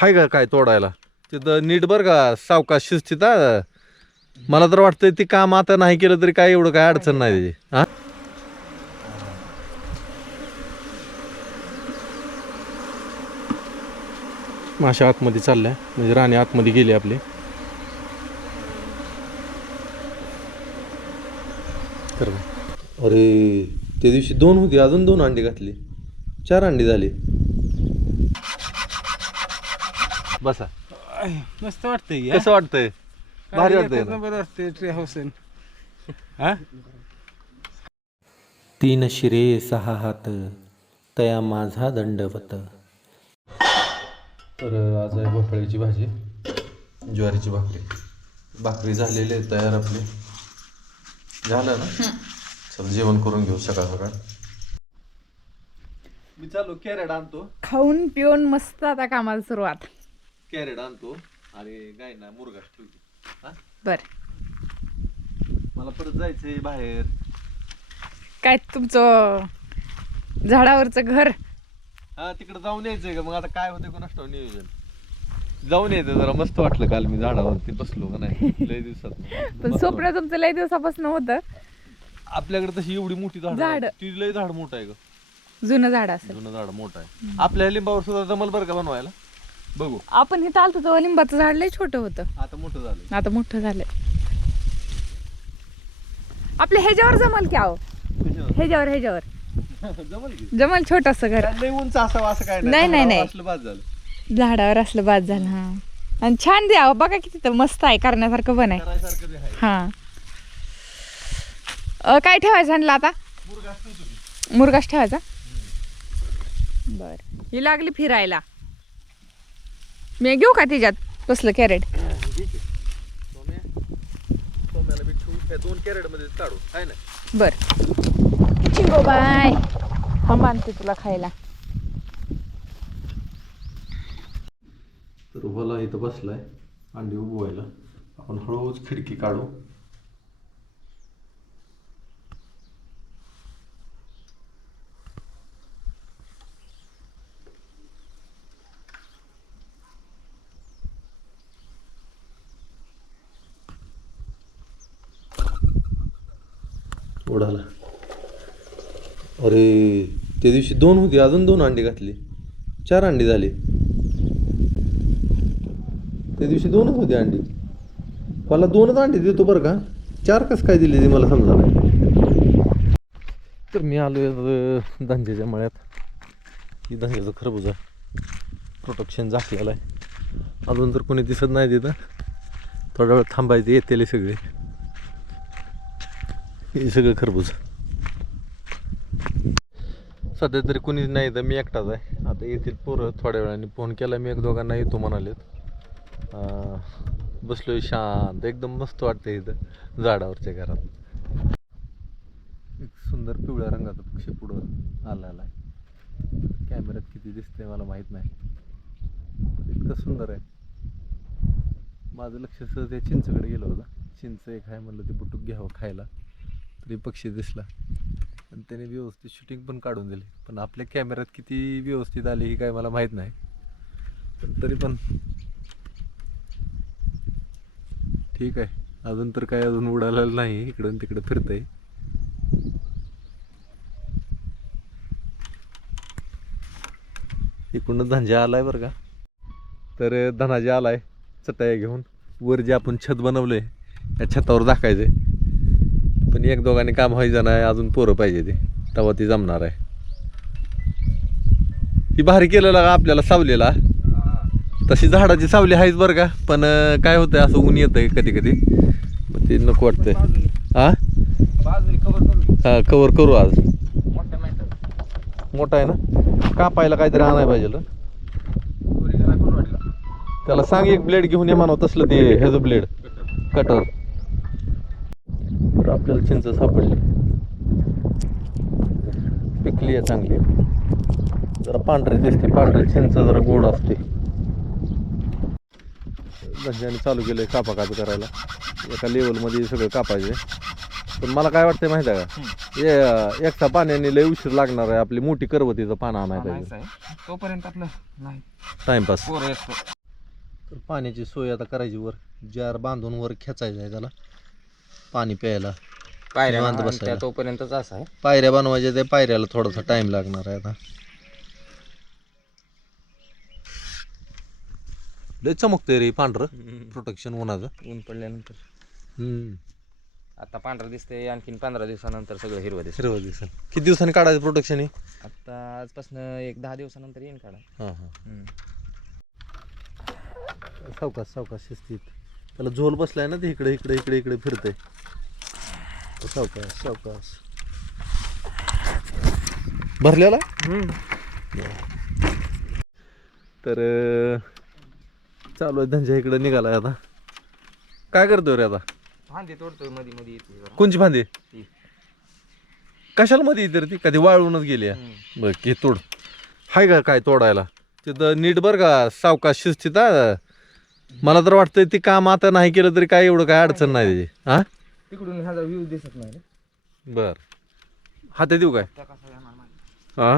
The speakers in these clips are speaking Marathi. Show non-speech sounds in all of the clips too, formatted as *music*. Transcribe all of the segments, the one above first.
हाय का काय तोडायला? तिथं नीट बरं का सावकाश शिस्तीत हा. मला तर वाटतंय ती काम आता नाही केलं तरी काय एवढं काय अडचण नाही त्याची हा? माशा आतमध्ये चालल्या म्हणजे राणी आतमध्ये गेली आपली. तर अरे त्या दिवशी दोन होती अजून दोन अंडी घातली. चार अंडी झाली. बसा. मस्त वाटतंय कसं वाटतंय? भारी वाटतंय ना? वाटतंय ट्री हाऊस हा? तीन शिरे सहा हात तया माझा दंडवत. तर आज आहे भोपळ्याची भाजी ज्वारीची भाकरी. भाकरी झालेली आहे तयार आपली. झालं ना? चल जेवण करून घेऊ सकाळ सकाळ. मी चालू कॅरेट आणतो. खाऊन पिऊन मस्त आता कामाला सुरुवात. कॅरेट आणतो आणि गाय ना मुरगास ठेवते. हा? बर. मला परत जायचंय बाहेर. काय तुमचं झाडावरचं घर? हा तिकडे जाऊन यायचंय का मग आता काय होतं कोणास ठाऊक नियोजन? जाऊन यायचं जरा. मस्त वाटलं काल मी झाडावरती बसलो का नाही. लय दिवसात. *laughs* पण स्वप्न तुमचं लय दिवसापासून होतं. आपल्याकडे तशी एवढी मोठी झाड झाड. ती लय झाड मोठं आहे ग. जुनं झाड असेल. जुनं झाड मोठं आहे. आपल्या लिंबावर सुद्धा जमल बरं का बनवायला? बघू. आपण हे चालतो तेव्हा लिंबाचं झाड लय छोटं होतं. आता मोठं झालं आता मोठं झालंय. आपल्या ह्याच्यावर जमल की आहो? ह्याच्यावर. ह्याच्यावर *laughs* जमल की? जमल छोटस घर. लय उंच असावं असं काय नाही, नाही, नाही. असलं बाद झालं. झाडावर असलं बाद झालं हा. आणि छान द्यावं बघा किती तर मस्त आहे. करण्यासारखं पण आहे. करायसारखं बी आहे. हा. अ, काय ठेवायचं आणलं आता. मुरगास ठेवायचा? बर. ही लागली फिरायला. मी घेऊ का तिच्यात? बसलं कॅरेट दोन कॅरेटमध्ये काढू. आहे ना? बर. चिंगो बाय थांब आणते तुला खायला. तर मला इथं बसलाय. अंडी उभवायला आपण हळूच खिडकी काढू. उडाला अरे त्या दिवशी दोन होती अजून दोन अंडी घातली. चार अंडी झाली. त्या दिवशी दोनच होती अंडी. मला दोनच अंडी देतो बरं का? चार कस काय दिली ती मला समजा नाही. तर मी आलो धंद्याच्या मळ्यात. ही धंद्याचं खरबूज आहे. प्रोटेक्शन झाकलेलं आहे. अजून तर कोणी दिसत नाही तिथं. थोडा वेळ थांबायचे येतेले सगळे. हे सगळं खरबूज. सध्या तरी कोणीच नाही तर मी एकटाच आहे. आता येथील पोरं थोड्या वेळाने. फोन केला मी एक दोघांना येतो म्हणालेत. बसलो बसलोय शांत एकदम मस्त वाटतं इथं झाडावरच्या घरात. एक सुंदर पिवळ्या रंगाचा पक्षी पुढं आलेला आहे. कॅमेऱ्यात किती दिसतंय मला माहीत नाही. इतकं सुंदर आहे. माझं लक्ष सहज या चिंचकडे गेलं होतं चिंच एक आहे म्हणलं ते बुटूक घ्यावं खायला. तरी पक्षी दिसला. आणि त्याने व्यवस्थित शूटिंग पण काढून दिली. पण आपल्या कॅमेऱ्यात किती व्यवस्थित आली ही काय मला माहीत नाही. पण तरी पण. ठीक आहे. अजून तर काय अजून उडालेलं नाही. इकडून तिकडं फिरतंय. इकडून धंजा आलाय बरं का? तर धनाजा आलाय. चटाया घेऊन. वर जे आपण छत बनवलंय त्या छतावर दाखायचंय पण एक दोघांनी काम व्हायचं नाही अजून पोरं पाहिजे ते. तेव्हा ती जमणार आहे. ही भारी केलेला का आपल्याला सावलेला. तशी झाडाची सावली आहेच बरं का पण काय काय आहे असं ऊन येतंय कधी कधी. मग ते नको वाटतंय. हा बाजूला करू हा कवर करू आज. मोठा आहे ना? कापायला काहीतरी आणायला पाहिजे त्याला सांग एक ब्लेड घेऊन ये म्हणावं तसलं ते ह्याचं ब्लेड कटर आपल्याला चिंच सापडली. पिकली आहे चांगली. जरा पांढरी दिसते पांढरी चिंच जरा गोड असते. धंद्याने चालू केलंय कापा कापी करायला. एका लेवलमध्ये सगळं कापायचे पण मला काय वाटतंय माहिती आहे का? हे एकटा पाण्याने लय उशीर लागणार आहे. आपली मोठी करवतीचं पानं आणायला आणायचं पाहिजे. आहे. तोपर्यंत आपलं नाही. टाइमपास तर पाण्याची सोय आता करायची वर. जार बांधून वर खेचायचं आहे त्याला. पाणी प्यायला. पायऱ्या निवांत बसायला. तोपर्यंतच असं आहे? पायऱ्या बनवायच्या त्या पायऱ्याला थोडासा टाइम लागणार आहे आता. लय चमकतंय रे पांढरं प्रोटेक्शन उन्हाचं. ऊन पडल्यानंतर. हम्म. आता पांढरं दिसतंय आणखीन पंधरा दिवसानंतर सगळं हिरवं दिसतं हिरवं दिसेल. किती दिवसांनी काढायचं प्रोटेक्शन हे? आता आजपासून एक दहा दिवसानंतर येईन काढा हां हां. सावकाश सावकाश शिस्तीत. त्याला झोल बसलाय ना ते इकडे इकडे इकडे इकडे फिरते सावकाश सावकाश भरलेला तर चालू आहे त्यांच्या इकडे निघालाय आता काय करतोय रे आता फांदी तोडतोयमध्ये मध्ये येते जरा. कोणची फांदी ती. कशाला मध्ये येते रे ती कधी वाळूनच गेली आहे. हम्म. बरं की तोड हाय का काय तोडायला तिथं नीट बरं का सावकाश शिस्तीत हा. मला तर वाटतंय ती काम आता नाही केलं तरी काय एवढं काय अडचण नाही त्याची. हा? तिकडून ह्याचा व्ह्यू दिसत नाही रे. बर. हाते देऊ काय? त्या कसा येणार नाही. हा?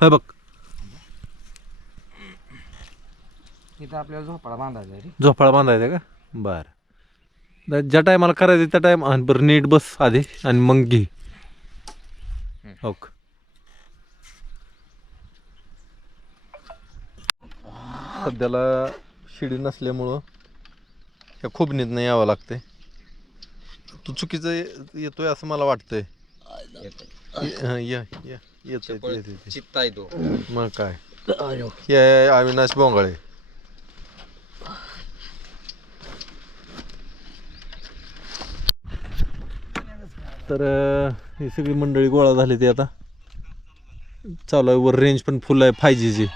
हा बघ. इथं आपल्याला झोपाळा बांधायचा आहे रे. झोपाळा बांधायचा का? बर. ज्या टायमाला करायचं त्या टाइम बरं नीट बस आधी आणि मग घे. हो सध्याला शिडी नसल्यामुळं ह्या खोबणीतनं यावं लागतंय. तू चुकीचं येतोय असं मला वाटतंय. ये- हं, ये ये येतोय ते, येतोय ते. मग काय? हे आहे अविनाश बोंगाळे. तर अं, ही सगळी मंडळी गोळा झाली ती आता. चालू आहे वर रेंज पण फुल आहे फाय जीची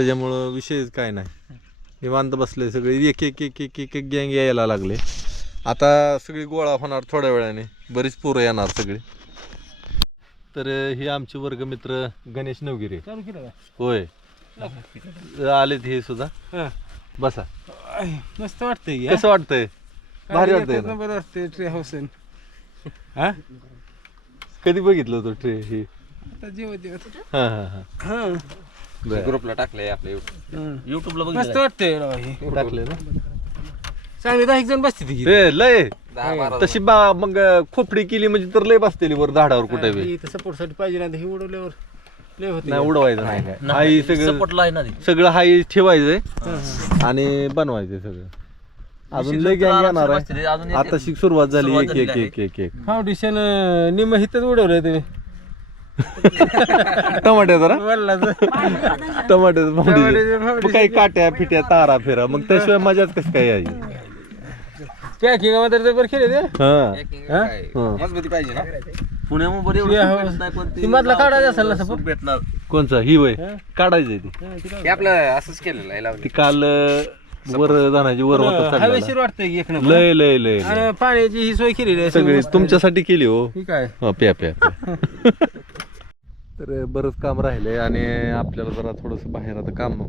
त्याच्यामुळं विषयच काय नाही. निवांत बसले सगळे. एक एक एक एक एक एक गँग यायला लागले. आता सगळी गोळा होणार थोड्या वेळाने. बरीच पोरं येणार सगळी. तर हे आमचे वर्गमित्र गणेश नवगिरे. होय. आलेत हे सुद्धा. बसा. मस्त वाटतंय कसं वाटतंय? भारी वाटतंय ना? बरं ट्रे हाऊस हा? कधी बघितलं होतं ट्रे हे? आता जेवत जेवत. हा हा हा. बरं. ग्रुपला टाकलंय आपल्या युट्यूबला मस्त वाटतंय राव हे टाकले ना? चांगले दहा एक जण बसते ती लय. दहा बारा तशी बा मग खोपडी केली म्हणजे तर लय बसतेली वर झाडावर कुठे बी. इथं सपोर्टसाठी पाहिजे ना हे उडवल्यावर लय होते. नाही उडवायचं नाही. काय हाई सगळं सपोर्टला आहे ना ती. सगळं हाई ठेवायचंय आणि बनवायचंय सगळं. अजून लय गॅंग येणार आहे. अजून आता शिक सुरुवात झाली सुरुवात एक एक एक एक एक. फाउंडेशन निम हिथच उडवलंय तुम्ही. टमाट्याचं ना वल्लाचं. टमाट्याचं. मग काही काट्या फिट्या तारा फेरा. मग त्याशिवाय मजाच कसं काय आहे? पॅकिंगमध्ये केले ते. हा. हा. मजबूती पाहिजे ना? Tree एवढं house. support नाही, पण ती मधला काढायचा असेल ना support? भेटणार. कोणचा? ही वय. काढायचंय ती. हे आपलं असंच केलेलं आहे लावली ती काल अं, वर जाण्याची वर होता हवेशीर. वाटतंय की एक नंबर? लय लय लय लय. आणि पाण्याची ही सोय केलेली आहे. सगळी तुमच्यासाठी केली हो. ठीक आहे हा प्या प्या प्या. *laughs* तर बरंच काम राहिलंय आणि आपल्याला जरा थोडंसं बाहेर आता काम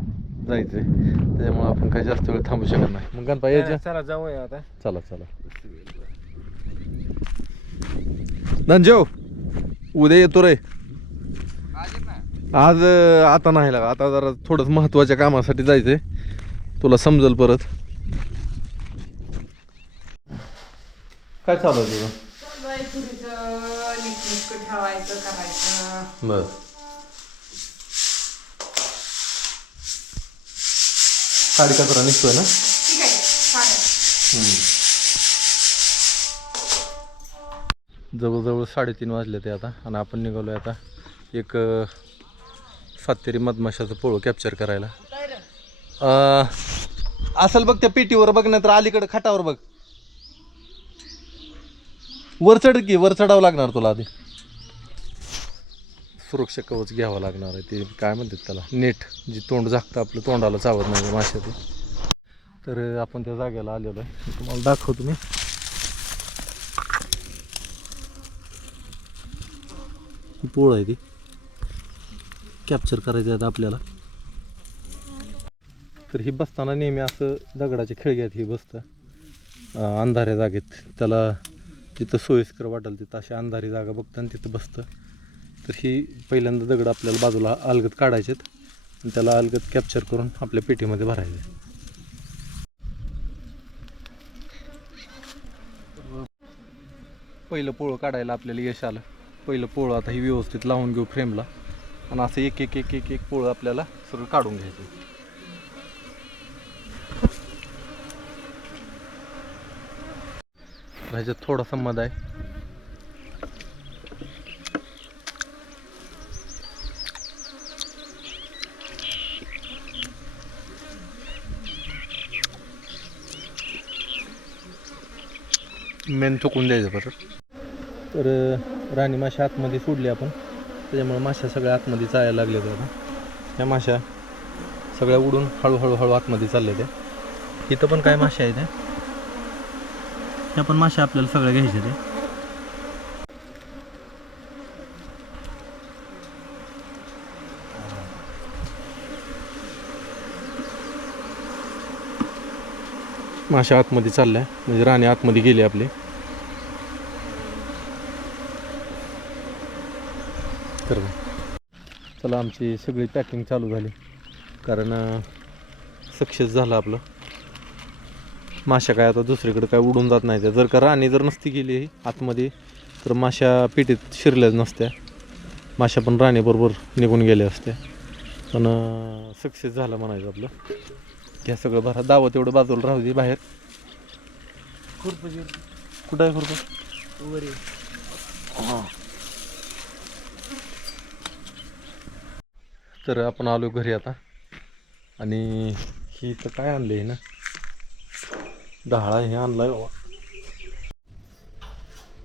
जायचंय. त्याच्यामुळे आपण काही जास्त वेळ थांबू शकत नाही. मग गणपा यायचं चला जाऊया आता. चला चला. धनजेव उद्या येतो रे. आज आता नाही लागा आता जरा थोडंच महत्त्वाच्या कामासाठी जायचंय. तुला समजल परत. काय चालू आहे तुझं? ठेवायचं करायचं. बर. साडी कचरा निघतोय ना? ठीक आहे जवळजवळ साडेतीन वाजले ते आता आणि आपण निघालोय आता एक सातेरी मधमाशाचं पोळं कॅप्चर करायला. अं, असेल बघ त्या पेटीवर बघ नाही तर अलीकडे खाटावर बघ. वर चढ की वर चढावं लागणार तुला आधी. सुरक्षा कवच घ्यावं लागणार आहे ते काय म्हणतात त्याला? नेट जी तोंड झाकतं आपलं तोंडाला चावत नाही माशाचं तर आपण त्या जागेला आलेलो आहे. तुम्हाला दाखवतो मी. पोळ आहे ती. कॅप्चर करायचं आहे आपल्याला. तर ही बसताना नेहमी असं दगडाच्या खिळग्यात ही बसतं. अंधाऱ्या जागेत. त्याला तिथं सोयीस्कर वाटेल तिथं अशी अंधारी जागा बघताना तिथं बसतं. तर ही पहिल्यांदा दगड आपल्याला बाजूला अलगत काढायचे आणि त्याला अलगत कॅप्चर करून आपल्या पेटीमध्ये भरायचे पहिलं पोळं काढायला आपल्याला यश आलं. पहिलं पोळं आता ही व्यवस्थित लावून घेऊ फ्रेमला. आणि असं एक एक एक एक एक पोळं आपल्याला सगळं काढून घ्यायचं ह्याच्यात थोडासा मध आहे. मेन थुकून द्यायचं परत तर राणी माशा आतमध्ये सोडली आपण. त्याच्यामुळे माशा सगळ्या आतमध्ये चालायला लागल्या आता. ह्या माश्या सगळ्या उडून हळूहळू हळू आतमध्ये चालल्या त्या इथं पण काय माश्या आहेत त्या ह्या पण माश्या आपल्याला सगळ्या घ्यायच्या त्या माश्या आतमध्ये चालल्या. म्हणजे राणी आतमध्ये गेली आपली. तर चला आमची सगळी पॅकिंग चालू झाली. कारण सक्सेस झालं आपलं. माश्या काय आता दुसरीकडे काय उडून जात नाही त्या. जर का राणी जर नसती गेली आतमध्ये तर माश्या पिटीत शिरल्याच नसत्या. माश्या पण राणीबरोबर निघून गेल्या असत्या. पण सक्सेस झालं म्हणायचं आपलं. घ्या सगळं भरा. दावं तेवढं बाजूला राहू दे बाहेर. कुठं आहे खुरपं तर आपण आलो घरी आता. आणि ही तर काय आणलं आहे ना? डहाळा हे आणलाय बाबा.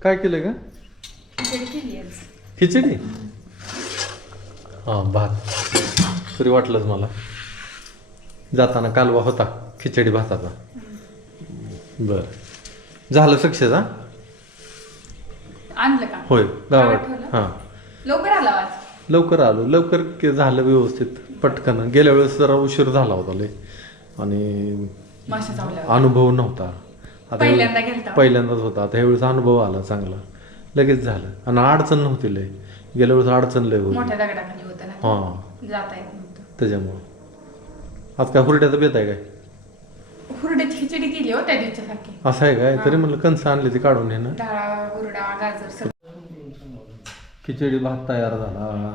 काय केलं का खिचडी? हां भात. तरी वाटलंच मला. जाताना कालवा होता खिचडी भाताचा. बर. झालं सक्सेस हा? आणलं का? होय गावात. ठेवलं? हां. लवकर आला लवकर आलो. लवकर के झालं व्यवस्थित पटकन. गेल्या वेळेस जरा उशीर झाला होता लय. आणि चावल्या अनुभव नव्हता. आता पहिल्यांदा. पहिल्यांदाच होता. आता ह्यावेळेस अनुभव आला चांगला. लगेच झालं. आणि अडचण नव्हती लय. गेल्या वेळेस अडचण लय होती. मोठ्या दगडाखाली होतं ना? हां. जाता येत नव्हतं. त्याच्यामुळं. आज काय हुरड्याचा बेत आहे काय? हुरड्याची खिचडी केली हो त्या दिवसासारखी. असं आहे काय? तरी म्हणलं कंस आणले ते काढून हे ना. डाळा हुरडा गाजर सगळं. खिचडी भात तयार झाला.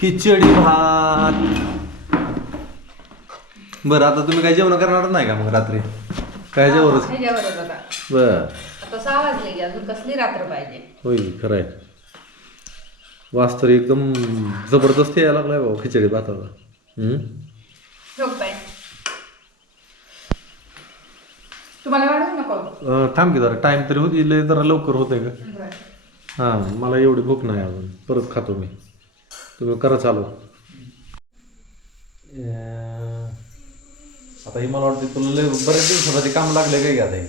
खिचडी भात. बरं आता तुम्ही काय जेवण करणार नाही का मग रात्री? काय जेवणच बर. कसली रात्र पाहिजे? होईल खरं आहे वास तर एकदम जबरदस्त यायला लागलाय बाबा खिचडी अं, थांब की जरा टाइम तरी होती जरा लवकर होतंय का. हां मला एवढी भूक नाही अजून. परत खातो मी. तुम्ही करा चालू. आता ही मला वाटतं तुला लय बरेच दिवसासाठी काम लागले काय आता हे?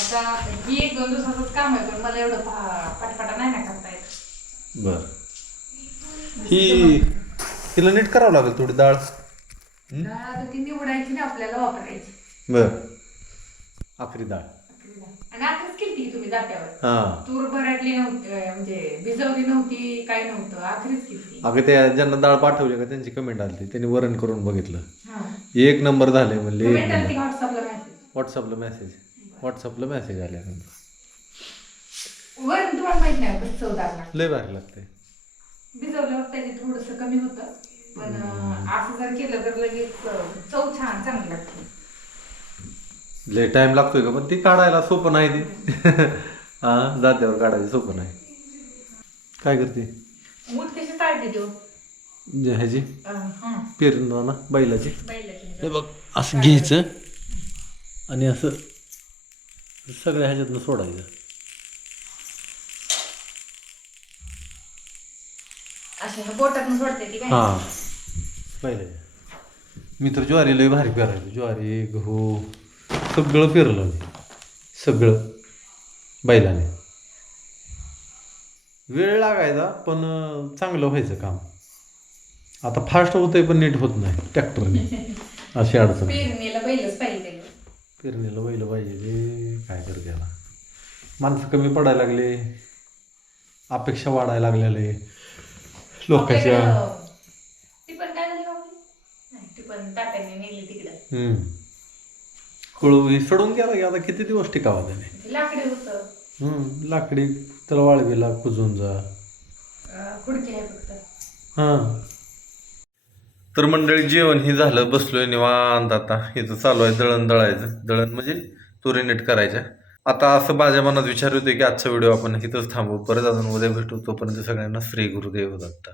आता ही एक दोन दिवसाचंच काम आहे पण मला एवढं पा- पटपटा नाही ना करता येत. बर. ही तिला नीट करावं लागेल थोडी डाळ. डाळ आता ती निवडायची ना आपल्याला वापरायची. बर. आखरी डाळ. की तुम्ही जात्यावर. हां. तूर भरडली नव्हती अं, म्हणजे भिजवली नव्हती काय नव्हतं. आखरीच केली अगं त्या ज्यांना डाळ पाठवली का त्यांची कमेंट आली त्यांनी वरण करून बघितलं. हा. एक नंबर झाले म्हणले एक नंबर व्हॉट्सअपला मेसेज व्हॉट्सअपला मेसेज व्हॉट्सअपला मेसेज आल्या वर तुम्हाला माहीत नाही कसं चवदार लागतं. लय भारी लागते भिजवल्यावर त्याने थोडस कमी होतं पण अं, असं जर केलं तर लगेच अं, चव छान चांगली लागते. लय टाइम लागतोय का पण ती काढायला सोपं नाही ती. *laughs* हा जात्यावर काढायचं सोपं नाही. काय करते? मूठ कशी चालते देऊ जे ह्याची? हा. पेरणा ना बैलाची. हे बघ असं घ्यायचं आणि असं सगळ्या ह्याच्यातनं सोडायचं. अशा ह्या बोटातून सोडते ती काय? हां. पहिले मी तर ज्वारी लय भारी पेरायचो. ज्वारी गहू सगळं पेरलं मी. सगळं. बैलाने. वेळ लागायचा पण चांगलं व्हायचं काम. आता फास्ट होतंय पण नीट होत नाही ट्रॅक्टरने. अशी अडचण. पेरणीला बैल पाहिजे काय कर त्याला माणसं कमी पडायला लागले. अपेक्षा वाढायला लागलेले. लोकांच्या. कळू ही सोडून गेला की आता किती दिवस टिकावा त्याने? ते लाकडी होतं. हम्म, लाकडी. त्याला वाळवीला कुजून जा. अं, खुडकी आहे फक्त. हां. तर मंडळी जेवण ही झालं बसलोय निवांत आता. इथं चालू आहे दळण दळायचं. दळण म्हणजे तुरी नीट करायच्या. आता असं माझ्या मनात विचार होते की आजचा व्हिडिओ आपण इथंच थांबू परत अजून उद्या भेटू. तोपर्यंत सगळ्यांना श्री गुरुदेव दत्ता.